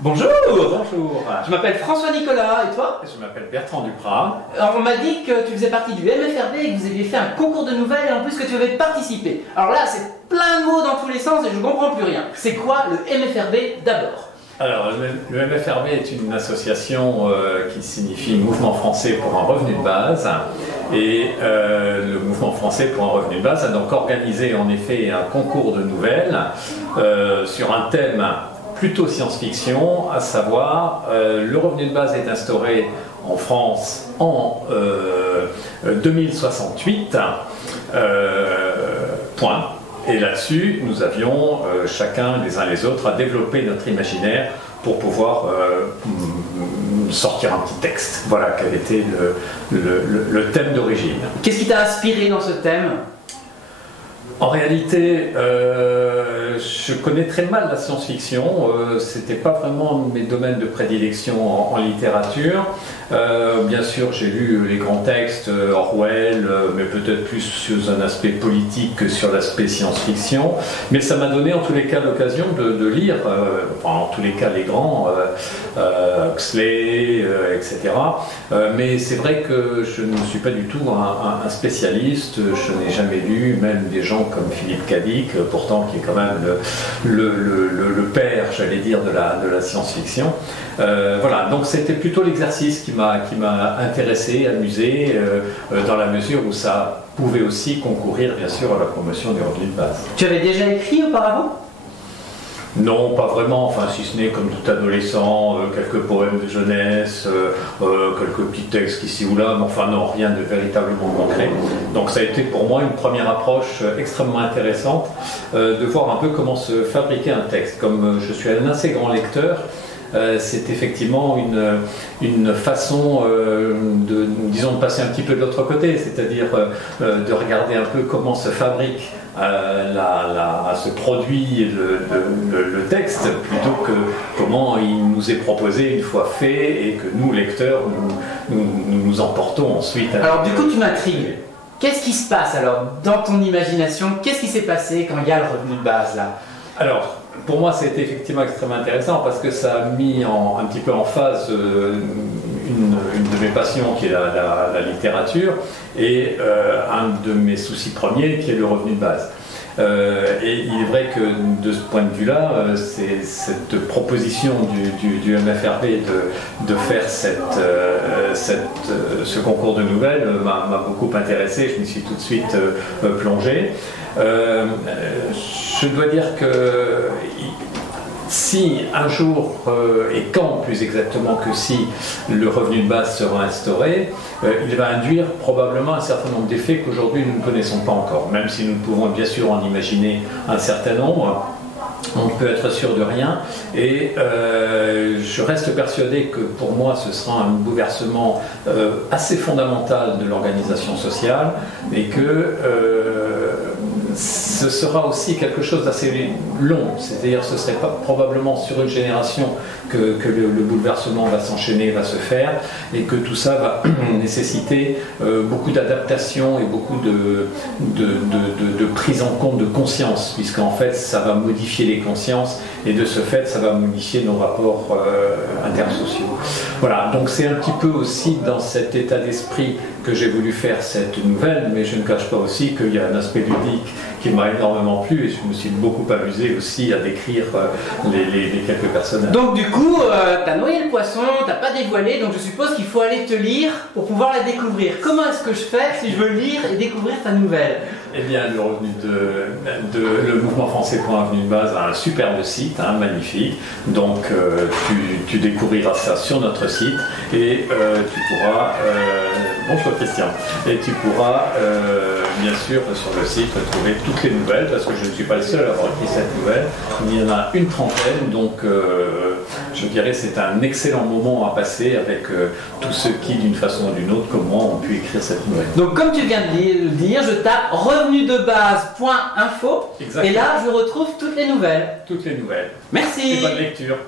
Bonjour. Bonjour. Je m'appelle François Nicolas, et toi? Je m'appelle Bertrand Duprat. Alors, on m'a dit que tu faisais partie du MFRB et que vous aviez fait un concours de nouvelles et en plus que tu avais participé. Alors là, c'est plein de mots dans tous les sens et je comprends plus rien. C'est quoi le MFRB d'abord? Alors, le MFRB est une association qui signifie Mouvement français pour un revenu de base. Et le Mouvement français pour un revenu de base a donc organisé en effet un concours de nouvelles sur un thème plutôt science-fiction, à savoir le revenu de base est instauré en France en 2068, point. Et là-dessus, nous avions chacun les uns les autres à développer notre imaginaire pour pouvoir sortir un petit texte. Voilà quel était le thème d'origine. Qu'est-ce qui t'a inspiré dans ce thème? En réalité, je connais très mal la science-fiction, c'était pas vraiment mes domaines de prédilection en littérature. Bien sûr, j'ai lu les grands textes, Orwell, mais peut-être plus sur un aspect politique que sur l'aspect science-fiction. Mais ça m'a donné en tous les cas l'occasion de lire, en tous les cas les grands, Huxley, etc. Mais c'est vrai que je ne suis pas du tout un spécialiste, je n'ai jamais lu, même des gens comme Philippe Cadic, pourtant qui est quand même le père, j'allais dire, de la science-fiction. Voilà, donc c'était plutôt l'exercice qui m'a intéressé, amusé, dans la mesure où ça pouvait aussi concourir, bien sûr, à la promotion des revenus de base. Tu avais déjà écrit auparavant? Non, pas vraiment, enfin si ce n'est comme tout adolescent, quelques poèmes de jeunesse, quelques petits textes ici ou là, mais enfin non, rien de véritablement concret. Donc ça a été pour moi une première approche extrêmement intéressante de voir un peu comment se fabriquer un texte. Comme je suis un assez grand lecteur, c'est effectivement une façon disons, de passer un petit peu de l'autre côté, c'est-à-dire de regarder un peu comment se fabrique se produit le texte, plutôt que comment il nous est proposé une fois fait et que nous, lecteurs, nous emportons ensuite. Alors du coup, tu m'intrigues. Qu'est-ce qui se passe alors dans ton imagination? Qu'est-ce qui s'est passé quand il y a le revenu de base là? Alors, pour moi, c'était effectivement extrêmement intéressant parce que ça a mis un petit peu en phase une de mes passions qui est la littérature et un de mes soucis premiers qui est le revenu de base. Et il est vrai que de ce point de vue-là, c'est cette proposition du MFRB de faire ce concours de nouvelles m'a beaucoup intéressé, je m'y suis tout de suite plongé. Je dois dire que si un jour, et quand plus exactement que si le revenu de base sera instauré, il va induire probablement un certain nombre d'effets qu'aujourd'hui nous ne connaissons pas encore. Même si nous pouvons bien sûr en imaginer un certain nombre, on ne peut être sûr de rien. Et je reste persuadé que pour moi ce sera un bouleversement assez fondamental de l'organisation sociale et que ce sera aussi quelque chose d'assez long, c'est-à-dire ce ne serait pas probablement sur une génération que le bouleversement va s'enchaîner, va se faire, et que tout ça va nécessiter beaucoup d'adaptation et beaucoup de prise en compte de conscience, puisqu'en fait ça va modifier les consciences, et de ce fait ça va modifier nos rapports intersociaux. Voilà, donc c'est un petit peu aussi dans cet état d'esprit que j'ai voulu faire cette nouvelle, mais je ne cache pas aussi qu'il y a un aspect ludique qui m'a énormément plu et je me suis beaucoup amusé aussi à décrire les quelques personnages. Donc du coup, t'as noyé le poisson, t'as pas dévoilé, donc je suppose qu'il faut aller te lire pour pouvoir la découvrir. Comment est-ce que je fais si je veux lire et découvrir ta nouvelle? Eh bien, le Mouvement français pour un revenu de base a un superbe site, magnifique. Donc, tu découvriras ça sur notre site et tu pourras. Bonjour Christian. Et tu pourras, bien sûr, sur le site trouver toutes les nouvelles, parce que je ne suis pas le seul à avoir écrit cette nouvelle. Il y en a une trentaine, donc je dirais c'est un excellent moment à passer avec tous ceux qui, d'une façon ou d'une autre, comme moi, ont pu écrire cette nouvelle. Donc, comme tu viens de le dire, je tape revenudebase.info et là, je retrouve toutes les nouvelles. Toutes les nouvelles. Merci. Et bonne lecture.